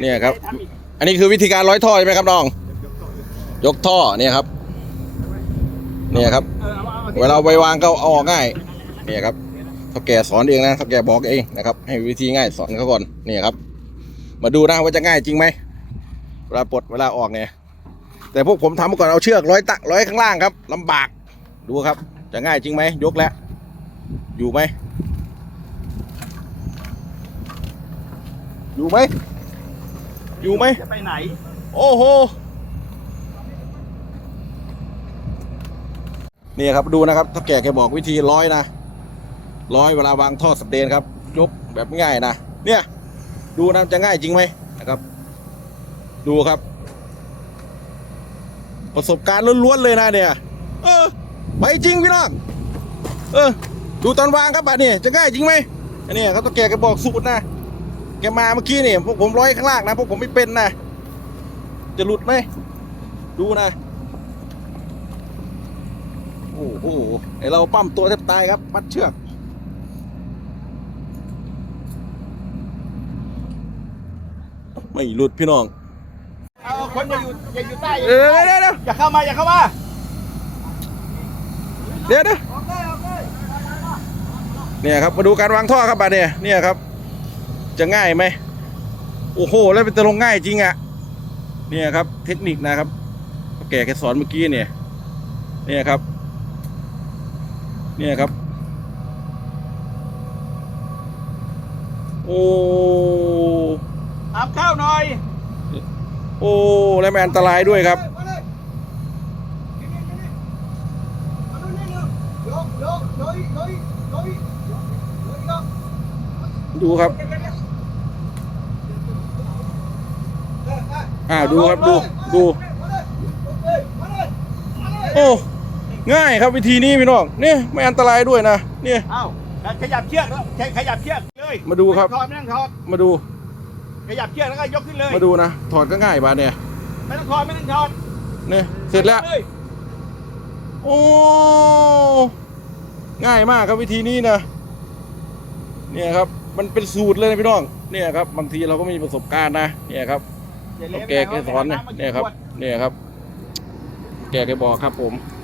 เนี่ยครับ อันนี้คือวิธีการร้อยท่อใช่ไหมครับน้อง ยกท่อเนี่ยครับ เนี่ยครับ เวลาไปวางก็เอาออกง่าย เนี่ยครับเท่าแก่สอนเองนะเท่าแก่บอกเองนะครับ ให้วิธีง่ายสอนเขาก่อนเนี่ยครับ มาดูนะว่าจะง่ายจริงไหมเวลาปลดเวลาออกเนี่ย แต่พวกผมทำมาก่อนเอาเชือกร้อยตะร้อยข้างล่างครับลำบากดูครับ จะง่ายจริงไหมยกแล้ว อยู่ไหมอยู่ไหม อยู่ไหมจะไปไหน โอ้โหนี่ครับดูนะครับถ้าแก่แกบอกวิธีร้อยนะร้อยเวลาวางท่อสเตนครับยกแบบง่ายนะเนี่ยดูนะจะง่ายจริงไหมนะครับ ดูครับ ประสบการณ์ล้วนๆเลยนะเนี่ย เออไปจริงพี่น้องเออ ดูตอนวางครับบัดนี่จะง่ายจริงไหมอันนี้เขาต้องแก่แกบอกสูตรนะ แกมาเมื่อกี้นี่พวกผมร้อยข้างล่างนะพวกผมไม่เป็นนะ จะหลุดไหมดูนะ โอ้โหไอเราปั้มตัวแทบตายครับมัดเชือกไม่หลุดพี่น้อง เอาคนอย่าอยู่อย่าอยู่ใต้เดี๋ยวเดี๋ยวเดี๋ยวอย่าเข้ามาอย่าเข้ามา เดี๋ยวเดี๋ยวเนี่ยครับมาดูการวางท่อครับบัดเนี่ยเนี่ยครับ จะง่ายไหมโอ้โห แล้วเป็นตะลงง่ายจริงอะเนี่ยครับ เทคนิคนะครับ แก่แกสอนเมื่อกี้เนี่ย เนี่ยครับ เนี่ยครับ โอ้อาบข้าวหน่อย โอ้ แล้วมันอันตรายด้วยครับ ดูครับ อ่าดูครับดูดูโอ้ง่ายครับวิธีนี้พี่น้องเนี่ยไม่อันตรายด้วยนะเนี่ยเอ้าขยับเชือกแล้วขยับเชือกเลยมาดูครับถอดไม่ต้องถอดมาดู ขยับเชือกแล้วก็ยกขึ้นเลยมาดูนะถอดก็ง่ายบาดเนี่ยไม่ต้องถอดไม่ต้องถอดเนี่ยเสร็จแล้วยกเยโอ้ง่ายมากครับวิธีนี้นะเนี่ยครับมันเป็นสูตรเลยนะพี่น้องเนี่ยครับบางทีเราก็ไม่มีประสบการณ์นะเนี่ยครับอย่าเล่ แกแกสอนเนี่ยเนี่ยครับ เนี่ยครับ แกแกบอกครับผมเ